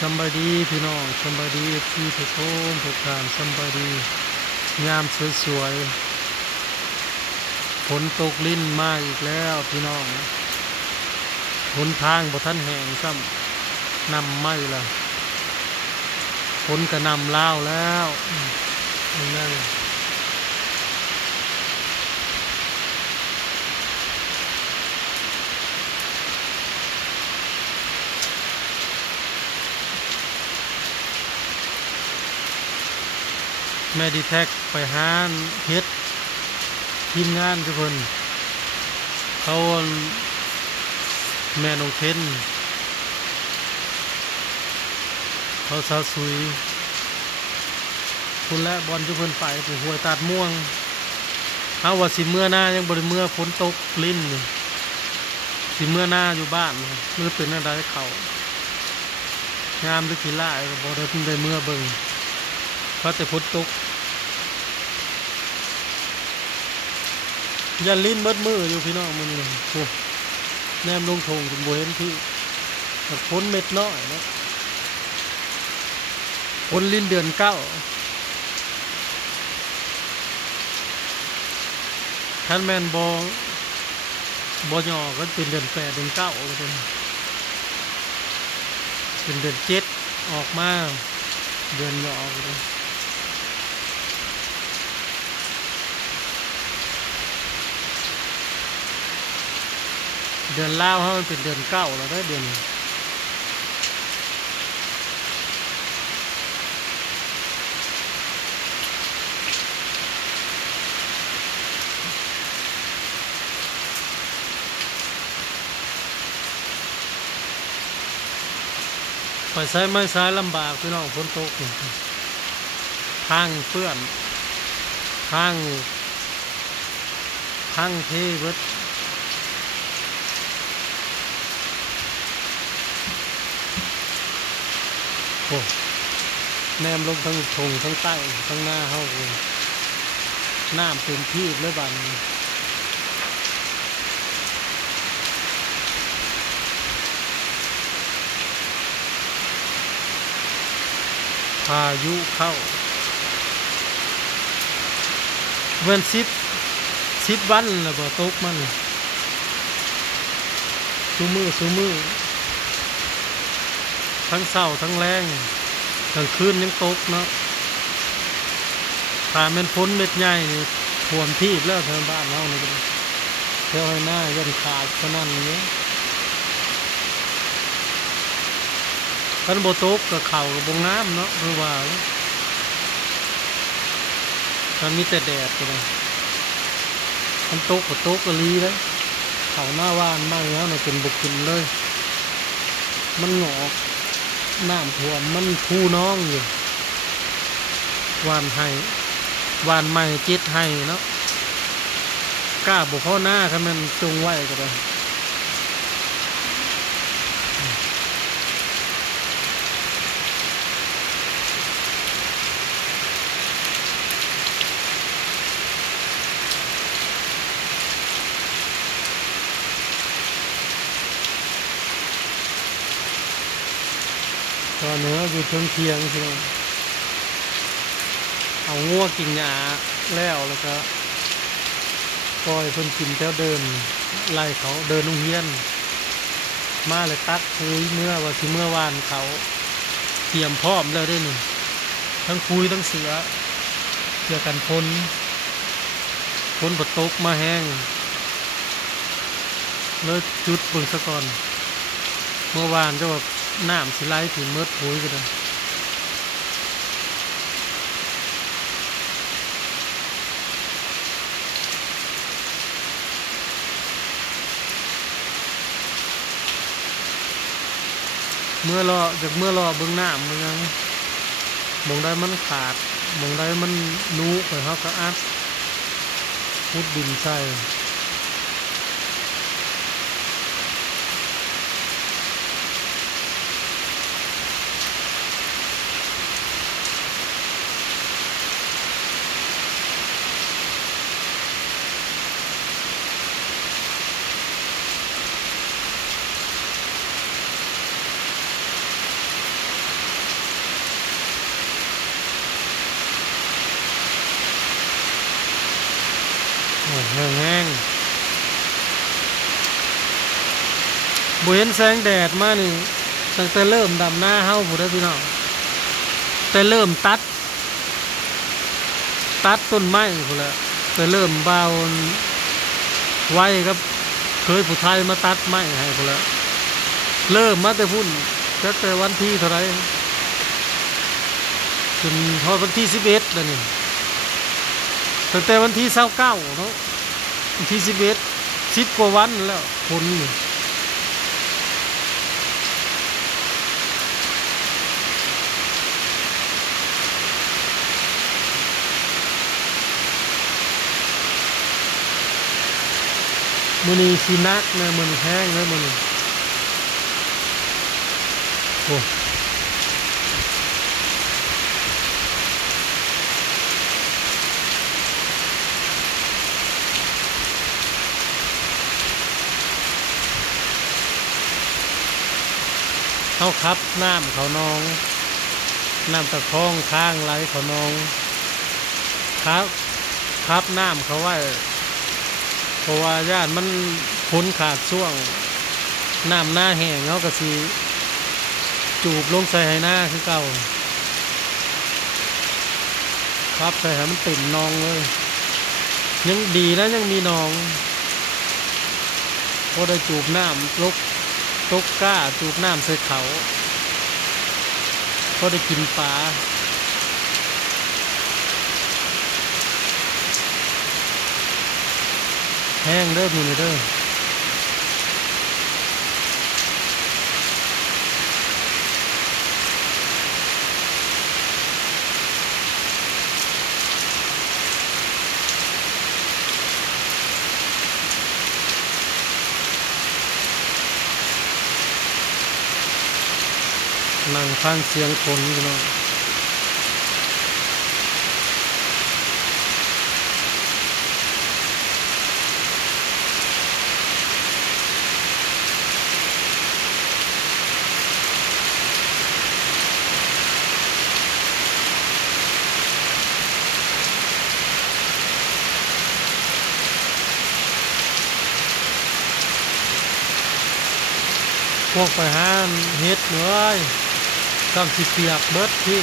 สำบายดีพี่น้องสำบายดีพี่ทุกคนทุกท่านสำบายดียามสวยๆฝนตกลิ้นมาอีกแล้วพี่น้องหนทางบ่ทันแห้งซ้ำนำไม่ละฝนก็นำลาวแล้วนั่นแม่ดีแท็กไปหาเฮ็ดทีมงานทุกคนเขาแม่นองเทนเขาสาวสุยคุณและบอลทุกคนไปไปห้วยตาดม่วงเอาว่าสิเมื่อหน้ายังบริเมื่อฝนตกลิ้นนี่สิเมื่อหน้าอยู่บ้านเมื่อเป็นอะไรเขางามหรือขี้ล่ายบ่ได้เมื่อเบิ่งเพราะแต่ฝนตกยันลิ้นเบิดมืออยู่พี่น้องมันนี่โอ้แนมลงทงถึงบ่เห็นพี่แต่ฝนเม็ดน้อยนะฝนลิ้นเดือนเก้าท่านแมนบ่ย่อก็เป็นเดือน8เดือน9เป็นเดือน7ออกมาเดือนย่อเลยเดือนลาวเขาเป็นเดือน9แล้วได้เดือนไปใช้ไม้ใช้ลำบากพี่น้องฝนตกทางเปื้อนทางเทเบิดโอ้แนมลงทั้งทงทั้งใต้ทั้งหน้าเขาเลยน้ำเต็มที่เลยบ้านพายุเข้าเว้น10 วันแล้วบ่ตกมันซุมือทั้งเช้าทั้งแรงกลางคืนยังตกเนาะถ้าแม่นฝนเม็ดใหญ่นี่ท่วมที่แล้วทางบ้านเรานี่แถวให้หน้ายันขาดเท่านั้นนี้คันบ่ตกก็เข้าก็บ่งามเนาะคือว่ามันมีแต่แดดก็ได้คันตกก็ตกก็ลีเด้เข้าหน้าว่านมาแล้วน่ะเป็นบ่ขึ้นเลยมันงอกน้ำท่วมมันคูน้องอยู่หวานให้หวานใหม่จิตให้เนาะกล้าบ่พอหน้าคันมันจงไว้ก็ได้ตอนนี้อยู่เที่ยงใช่ไหมเอางัวกินหญ้าแล้วก็ปล่อยเพิ่นกินแถวเดินไล่เขาเดินโรงเรียนมาเลยตักคุยเมื่อว่าสิเมื่อวานเขาเตรียมพร้อมแล้วได้หนึ่งทั้งคุยทั้งเสือกันพ้นบดตกมาแห้งแล้วจุดเบิ่งซะก่อนเมื่อวานจะแบบน้ำสิไหลถึงเมื่อคุยกันเลยเมื่อรอเบิ่งน้ำมันยังมองได้มันขาดมองได้มันนูไปเขาก็อัดพุดดินใส่ แห้งบ่เห็นแสงแดดมานี่ตั้งแต่เริ่มดำหน้าเฮาผู้ใดพี่น้องแต่เริ่มตัดต้นไม้พุ่นแหละแต่เริ่มเบาไว้ครับเคยผู้ไทยมาตัดไม้ให้พุ่นแหละเริ่มมาแต่พุ่นจักแต่วันที่เท่าไหร่จนพอวันที่11แล้วนี่ตั้งแต่วันที่29เนาะวันที่10กว่าวันแล้วผลนี่มื้อนี้สิหนักนะมื้อนี้แห้งเลยมื้อนี้โอ้เขาขับน้ำเขานองน้ำตะคองข้างไหลเขานองขับน้ำเขาไว้เพราะว่าญาติมันพ้นขาดช่วงน้ำหน้าแห้งเขาก็สิจูบลงใส่ให้หน้าคือเก่าครับใส่ให้มันเต็มนองเลยยังดีนะยังมีนองพอได้จูบน้ำตกก้าจูบน้ำใส่เขาพอได้กินปลาแห้งเด้อมีเด้อนั่งฟังเสียงคนพี่น้องพวกไปหาเฮ็ดเลยตามสิเปียกเบิดที่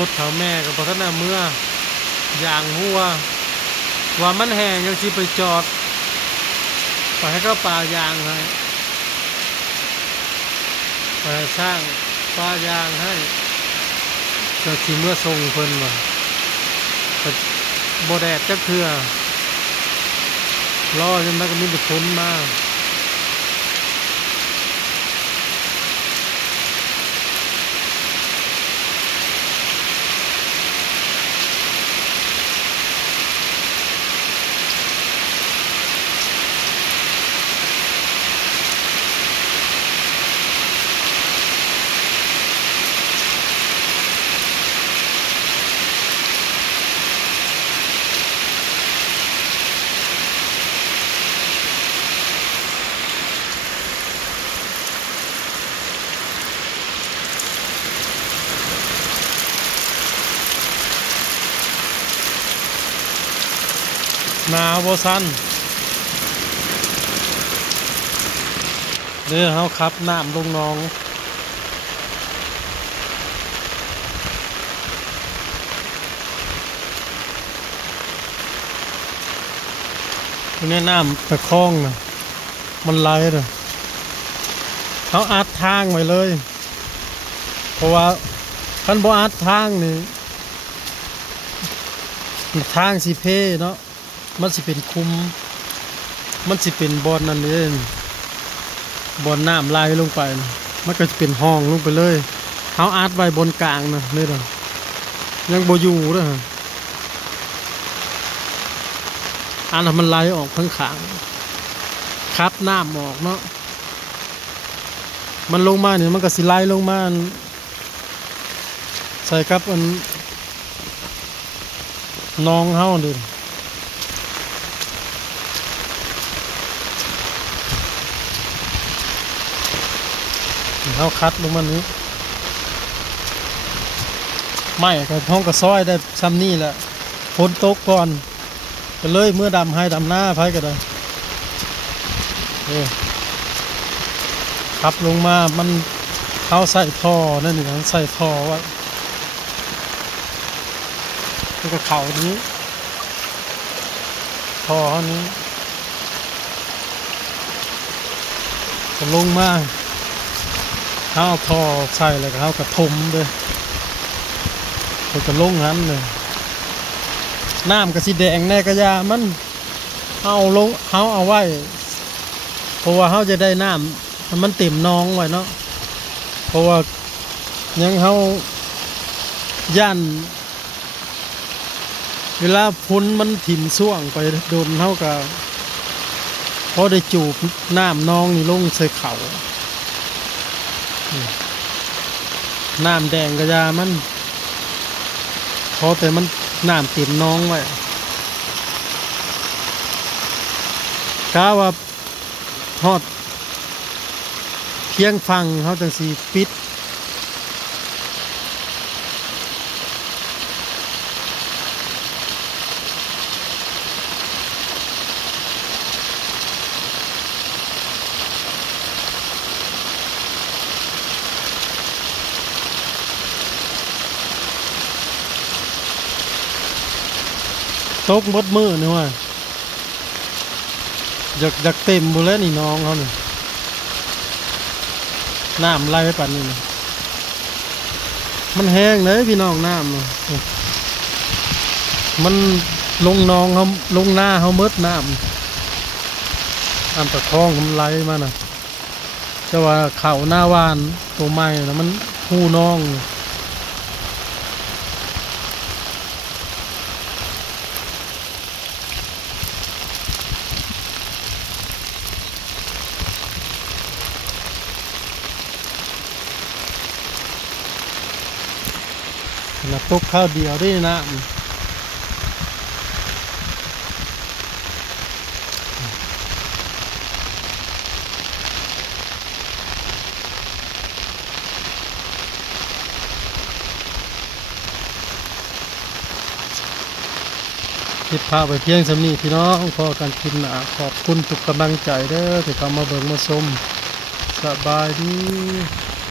รถเขาแม่กับพระท่านเมื่ออย่างหัวว่ามันแห้งยังสิไปจอดไปให้เขาป่ายางให้ไปสร้างป่ายางให้จะสิเมื่อทรงเพิ่นว่าบ่แดดจักเทื่อรอจนมันก็มีแต่ฝนมหนาวบ่ซันเด้อเฮาขับน้ำลงหนองตรงนี้น้ำตะคองน่ะมันไหลน่ะเขาอัดทางไว้เลยเพราะว่าคันบ่อัดทางนี่ทางสิเพเนาะมันสิเป็นคุมมันสิเป็นบอนนั่นเองบอนน้ำไหลลงไปนะมันก็จะเป็นห้องลงไปเลยเขาอัดไว้บนกลางนะนี่นะยังบ่อยู่เด้ออันนั้นมันไหลออกข้างขางคับน้ำออกเนาะ มันลงมาเนี่ยมันก็สิไหลลงมาใส่กับอันนองเฮาเดินเฮาคัดลงมานี้ไม่กับห้องกระซ้อยได้ซ้ำนี่แหละฝนตกก่อนก็เลยเมื่อดำให้ดำหน้าไผก็ได้ขับลงมามันเขาใส่ท่อนั่นนี่ใส่ท่อไว้แล้วก็เข่านี้ท่อนี้ก็ลงมาเขาเอาท่อใส่แล้วก็เขากระทมเลยมันก็ลงนั้นเลยน้ำกระสีแดงแน่กระยามันเอาลงเขาเอาไว้เพราะว่าเขาจะได้น้ำมันเต็มนองไว้เนาะเพราะว่ายังเขาย่านเวลาพ้นมันถิ่มช่วงไปโดนเขากับพอได้จูบน้ำนองนี่ลงใส่เขาน้ำแดงกระยามันพอแต่มันน้ำเต็มนองไว้กะว่าฮอดเพียงฟังเขาจังสีปิดตกบดมือนี่ว่าอยากเต็มบุแล้วนี่น้องเขาเนี่ยน้ำไหลปั่นนี่มันแห้งเลยพี่น้องน้ำมันลงน้องเขาลงหน้าเขาเมิดน้ำอันตะคองมันไหลมาน่ะแต่ว่าเข่าหน้าวานตัวใหม่นะมันหูน้องนะตกข้าวเดียวได้นะคิดพาไปเพียงสำนีพี่น้องพอการกินนะขอบคุณทุกกำลังใจเด้อที่เข้ามาเบิ่งมาชมสบายดี